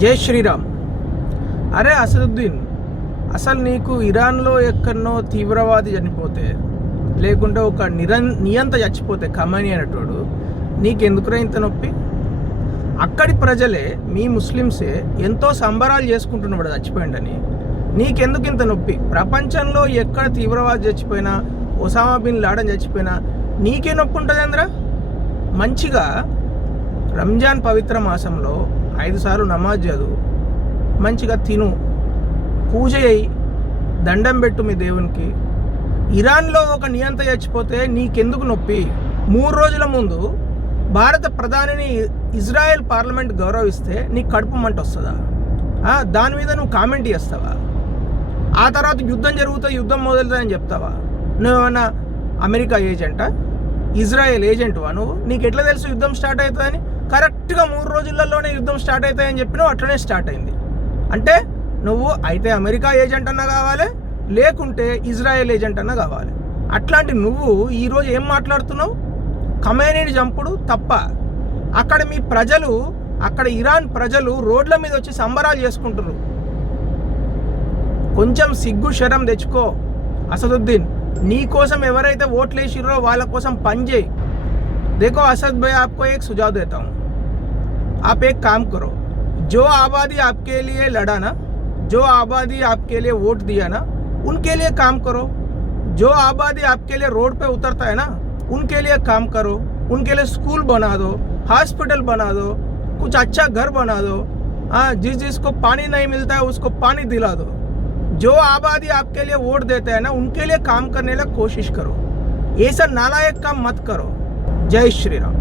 జై శ్రీరామ్. అరే అసదుద్దీన్, అసలు నీకు ఇరాన్లో ఎక్కడనో తీవ్రవాది చనిపోతే, లేకుంటే ఒక నియంత చచ్చిపోతే ఖమేనీ అనేటోడు, నీకెందుకురా ఇంత నొప్పి? అక్కడి ప్రజలే, మీ ముస్లిమ్సే ఎంతో సంబరాలు చేసుకుంటున్నాడు చచ్చిపోయిండని. నీకెందుకు ఇంత నొప్పి? ప్రపంచంలో ఎక్కడ తీవ్రవాది చచ్చిపోయినా, ఒసామా బిన్ లాడెన్ చచ్చిపోయినా నీకే నొప్పి ఉంటుంది అందరా? మంచిగా రంజాన్ పవిత్ర మాసంలో 5 సార్లు నమాజ్ చదువు, మంచిగా తిను, పూజ చేయి, దండం పెట్టు మీ దేవునికి. ఇరాన్లో ఒక నియంత చచ్చిపోతే నీకెందుకు నొప్పి? 3 రోజుల ముందు భారత ప్రధానిని ఇజ్రాయెల్ పార్లమెంట్ గౌరవిస్తే నీకు కడుపు మంట వస్తుందా? దాని మీద నువ్వు కామెంట్ చేస్తావా? ఆ తర్వాత యుద్ధం జరుగుతుంది, యుద్ధం మొదలుతుందని చెప్తావా? నువ్వేమన్నా అమెరికా ఏజెంటా, ఇజ్రాయెల్ ఏజెంటువా నువ్వు? నీకు ఎట్లా తెలుసు యుద్ధం స్టార్ట్ అవుతుందని? కరెక్ట్గా 3 రోజులలోనే యుద్ధం స్టార్ట్ అవుతాయని చెప్పినావు, అట్లనే స్టార్ట్ అయింది. అంటే నువ్వు అయితే అమెరికా ఏజెంట్ అన్నా కావాలి, లేకుంటే ఇజ్రాయెల్ ఏజెంట్ అన్నా కావాలి. అట్లాంటి నువ్వు ఈరోజు ఏం మాట్లాడుతున్నావు? ఖమేనీని చంపుడు తప్ప? అక్కడ మీ ప్రజలు, అక్కడ ఇరాన్ ప్రజలు రోడ్ల మీద వచ్చి సంబరాలు చేసుకుంటున్నారు. కొంచెం సిగ్గు శరం తెచ్చుకో అసదుద్దీన్. నీ కోసం ఎవరైతే ఓట్లు వేసిర్రో వాళ్ళ కోసం పనిచేయి. देखो असद भाई, आपको एक सुझाव देता हूँ. आप एक काम करो, जो आबादी आपके लिए लड़ा ना, जो आबादी आपके लिए वोट दिया ना, उनके लिए काम करो. जो आबादी आपके लिए रोड पे उतरता है ना, उनके लिए काम करो. उनके लिए स्कूल बना दो, हॉस्पिटल बना दो, कुछ अच्छा घर बना दो. जिसको पानी नहीं मिलता है उसको पानी दिला दो. जो आबादी आपके लिए वोट देते हैं ना, उनके लिए काम करने की कोशिश करो. ऐसा नालायक काम मत करो. जय श्री राम.